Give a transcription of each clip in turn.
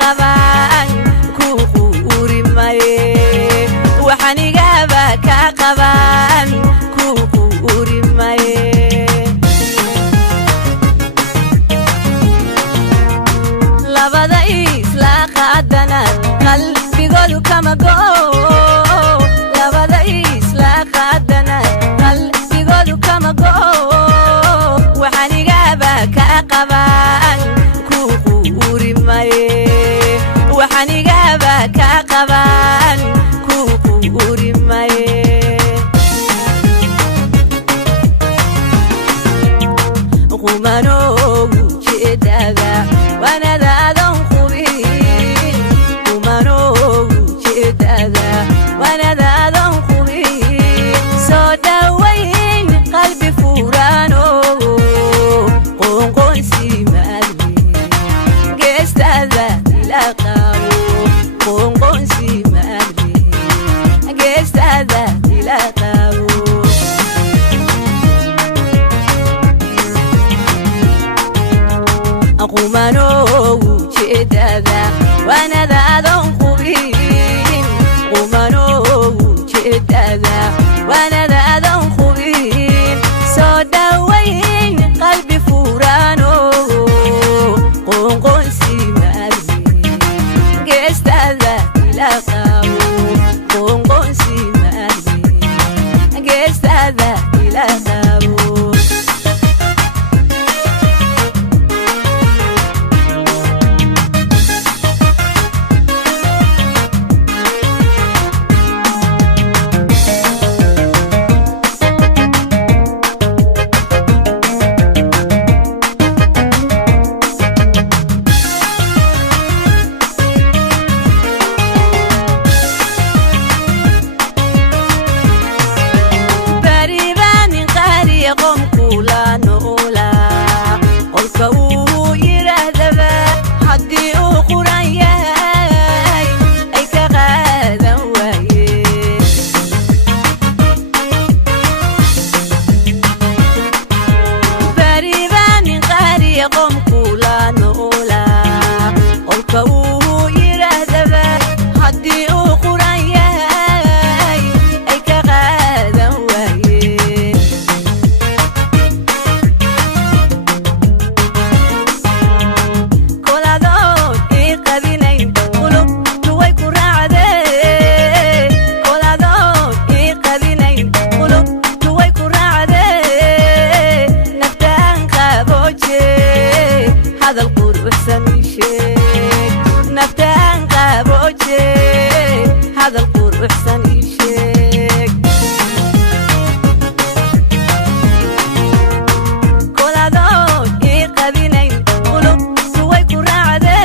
qaban ku quri maye waxanigaaba ka qaban ku quri maye labada isla qaadana qalbigoodu kama go'o labada isla qaadana qalbigoodu kama go'o waxanigaaba ka qaban ku quri maye waxanigaaba ka qaban ku quri maye qumano jeedada wanadaadan qubin qumano jeedada wanadaadan qubin soo dhawayn qalbi furano qonqonsi maadmi geestada ila qabo qonqonsi maadmi geestada ila qabo qumano jeedada wanadaadan qubin qumano jeedada wanadaadan qubin soo dhawayn qalbi furano qonqonsi maadmi geestada ila qabo qonqonsi maadmi geestada ila qabo قوم كولا نولا قلك ويرهدبا حدي وقرانيا أي كغادا وهي بريبان قاري قوم كولا نولا قلك ويرهدبا حدي وقرانيا أي كغادا وهي هذا القرب سنيشك نفتان قابوجي هذا القرب سنيشك كل هذول يقبلين قلوب سوي كرعدي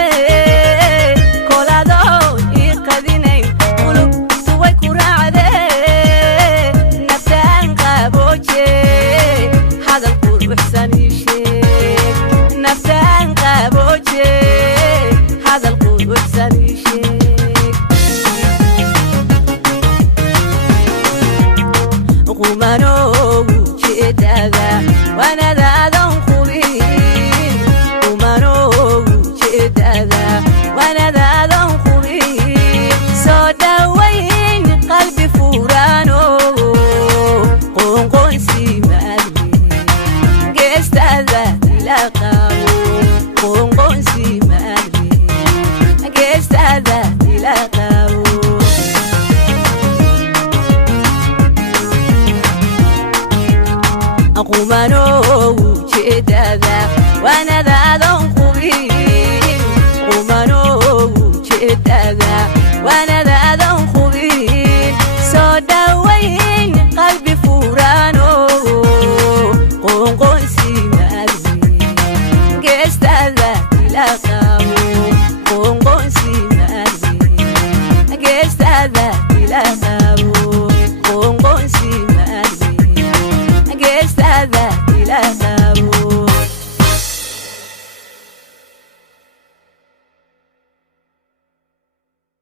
كل هذول يقبلين قلوب سوي كرعدي نفتان قابوجي هذا القرب سنيشك نفتان قابوجي هذا القرب سنيشك قمانو جيدادا wanadaadan qubin qumano jeedada wanadaadan qubin soo dhawayn qalbi furano qonqonsi maadmi geestada ila qabo qonqonsi maadmi geestada ila qabo qumano jeedada wanadaadan